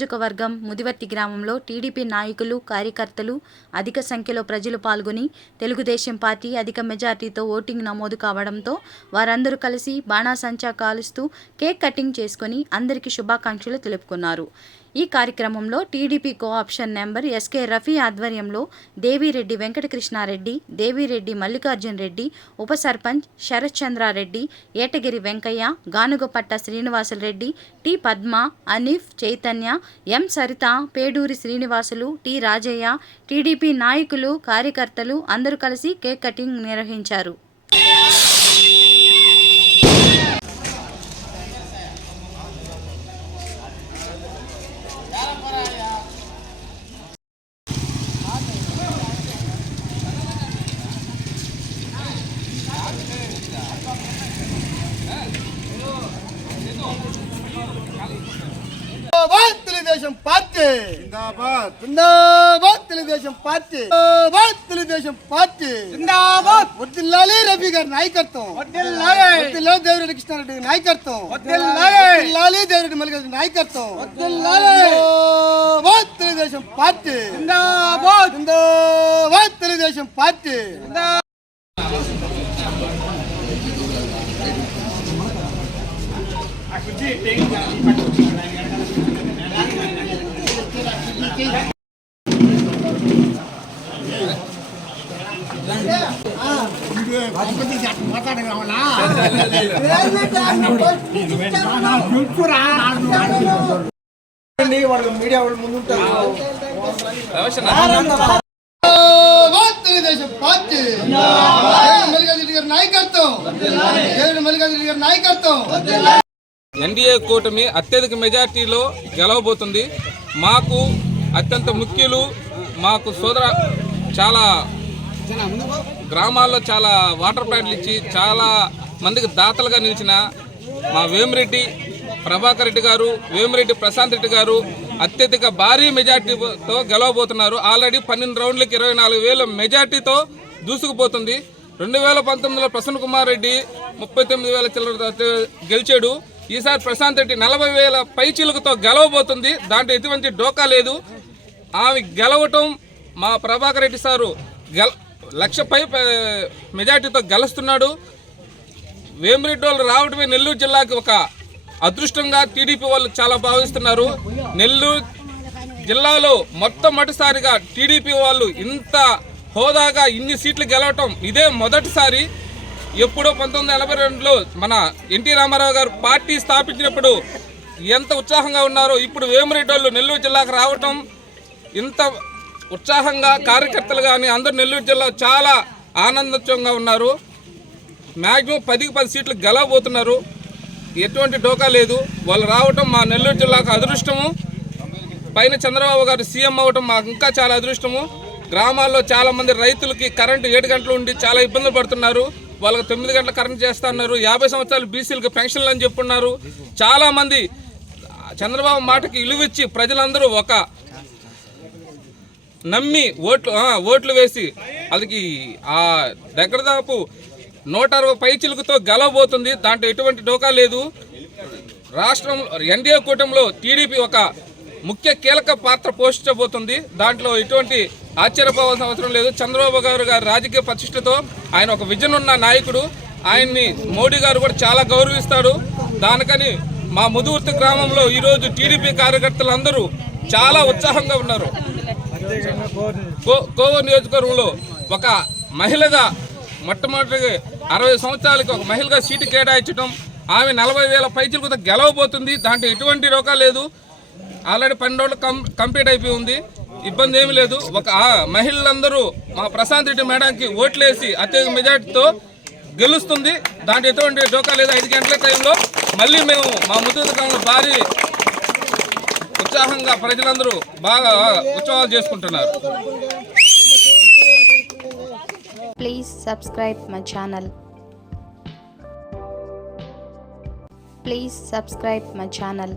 నియోజకవర్గం ముదివర్తి గ్రామంలో టీడీపీ నాయకులు, కార్యకర్తలు అధిక సంఖ్యలో ప్రజలు పాల్గొని తెలుగుదేశం పార్టీ అధిక మెజార్టీతో ఓటింగ్ నమోదు కావడంతో వారందరూ కలిసి బాణాసంచా కాలుస్తూ కేక్ కటింగ్ చేసుకుని అందరికీ శుభాకాంక్షలు తెలుపుకున్నారు. ఈ కార్యక్రమంలో TDP co-option member SK Rafi ఆధ్వర్యంలో దేవిరెడ్డి వెంకటకృష్ణారెడ్డి, దేవిరెడ్డి మల్లికార్జున్ రెడ్డి, ఉప sarpanch Sarath Chandrareddy, Etagiri Venkaiah, Ganugapatta Srinivasulareddy, T Padma, Anif, Chaitanya, M Saritha, Peduri Srinivasulu, T Rajaiah, TDP నాయకులు, కార్యకర్తలు అందరూ కలిసి కేక్ కటింగ్ నిర్వహించారు. తెలుగుదేశం పార్టీ జిందాబాద్, జిందాబాద్. తెలుగుదేశం పార్టీ జిందాబాద్, తెలుగుదేశం పార్టీ జిందాబాద్. వర్ధిల్లాలి రఫీ గారి నాయకత్వం, వర్ధిల్లాలి దేవిరెడ్డి కృష్ణారెడ్డి గారి నాయకత్వం, వర్ధిల్లాలి దేవిరెడ్డి మల్లికార్జున నాయకత్వం, జిందాబాద్. తెలుగుదేశం పార్టీ జిందాబాద్, జిందాబాద్. తెలుగుదేశం పార్టీ మీడియా వాళ్ళు ముందుంటారు. తెలుగుదేశం పార్టీ మల్లికార్జున గారి నాయకత్వం, మల్లికార్జున గారి నాయకత్వం. ఎన్డీఏ కూటమి అత్యధిక మెజార్టీలో గెలవబోతుంది. మాకు అత్యంత ముఖ్యులు, మాకు సోదర చాలా గ్రామాల్లో చాలా వాటర్ ప్లాంట్లు ఇచ్చి చాలా మందికి దాతలుగా నిలిచిన మా వేమిరెడ్డి ప్రభాకర్ రెడ్డి గారు, వేమిరెడ్డి ప్రశాంత్ రెడ్డి గారు అత్యధిక భారీ మెజార్టీతో గెలవబోతున్నారు. ఆల్రెడీ 12 రౌండ్లకి 24,000 మెజార్టీతో దూసుకుపోతుంది. 2019లో ప్రసన్న కుమార్ రెడ్డి 39,000 చిల్లరతో గెలిచాడు. ఈసారి ప్రశాంత్ రెడ్డి 40,000 పైచిలుకతో గెలవబోతుంది. దాంట్లో ఎటువంటి డోకా లేదు. ఆమె గెలవటం మా ప్రభాకర్ రెడ్డి సారు 1,00,000 పై మెజార్టీతో గెలుస్తున్నాడు. వేమిరెడ్డి వాళ్ళు రావడమే నెల్లూరు జిల్లాకి ఒక అదృష్టంగా టీడీపీ వాళ్ళు చాలా భావిస్తున్నారు. నెల్లూరు జిల్లాలో మొట్టమొదటిసారిగా టీడీపీ వాళ్ళు ఇంత హోదాగా ఇన్ని సీట్లు గెలవటం ఇదే మొదటిసారి. ఎప్పుడో 1982లో మన ఎన్టీ రామారావు గారు పార్టీ స్థాపించినప్పుడు ఎంత ఉత్సాహంగా ఉన్నారో ఇప్పుడు వేమిరెడ్డి వాళ్ళు నెల్లూరు జిల్లాకు రావటం ఇంత ఉత్సాహంగా కార్యకర్తలు కానీ అందరూ నెల్లూరు జిల్లా చాలా ఆనందంగా ఉన్నారు. మ్యాక్సిమం 10కి 10 సీట్లు గెలవబోతున్నారు. ఎటువంటి డోకా లేదు. వాళ్ళు రావటం మా నెల్లూరు జిల్లాకు అదృష్టము. పైన చంద్రబాబు గారు సీఎం అవ్వటం మాకు ఇంకా చాలా అదృష్టము. గ్రామాల్లో చాలామంది రైతులకి కరెంటు 7 గంటలు ఉండి చాలా ఇబ్బందులు పడుతున్నారు. వాళ్ళకి 9 గంటల కరెంట్ చేస్తున్నారు. 50 సంవత్సరాలు బీసీలకు పెన్షన్లు అని చెప్పున్నారు. చాలామంది చంద్రబాబు మాటకి ఇలువిచ్చి ప్రజలందరూ ఒక నమ్మి ఓట్లు వేసి వాళ్ళకి ఆ దగ్గర దాపు 160 పైచిలుకతో గెలవబోతుంది. దాంట్లో ఎటువంటి డోకా లేదు. రాష్ట్రంలో ఎన్డీఏ కూటమిలో టీడీపీ ఒక ముఖ్య కీలక పాత్ర పోషించబోతుంది. దాంట్లో ఎటువంటి ఆశ్చర్యపోవాల్సిన అవసరం లేదు. చంద్రబాబు గారు రాజకీయ ప్రతిష్టతో ఆయన ఒక విజన్ ఉన్న నాయకుడు. ఆయన్ని మోడీ గారు కూడా చాలా గౌరవిస్తాడు. దానికని మా ముదువర్తి గ్రామంలో ఈరోజు టీడీపీ కార్యకర్తలు అందరూ చాలా ఉత్సాహంగా ఉన్నారు. కోవూరు నియోజకవర్గంలో ఒక మహిళగా మొట్టమొదటిగా 60 సంవత్సరాలకి ఒక మహిళగా సీటు కేటాయించడం, ఆమె 40,000 పైచిలుకతో గెలవబోతుంది. దాంట్లో ఎటువంటి రోకా లేదు. ఆల్రెడీ 12 రోజులు కంప్లీట్ అయిపోయి ఉంది. ఇబ్బంది ఏమీ లేదు. ఒక మహిళలందరూ మా ప్రశాంత్ రెడ్డి మేడంకి ఓట్లేసి అత్యధిక మెజార్టీతో గెలుస్తుంది. దాంట్లో ఎటువంటి డోకా లేదు. 5 గంటల టైంలో మళ్ళీ మేము మా ముద్దు భారీ ఉత్సాహంగా ప్రజలందరూ బాగా ఉత్సవాలు చేసుకుంటున్నారు. Please subscribe my channel. Please subscribe my channel.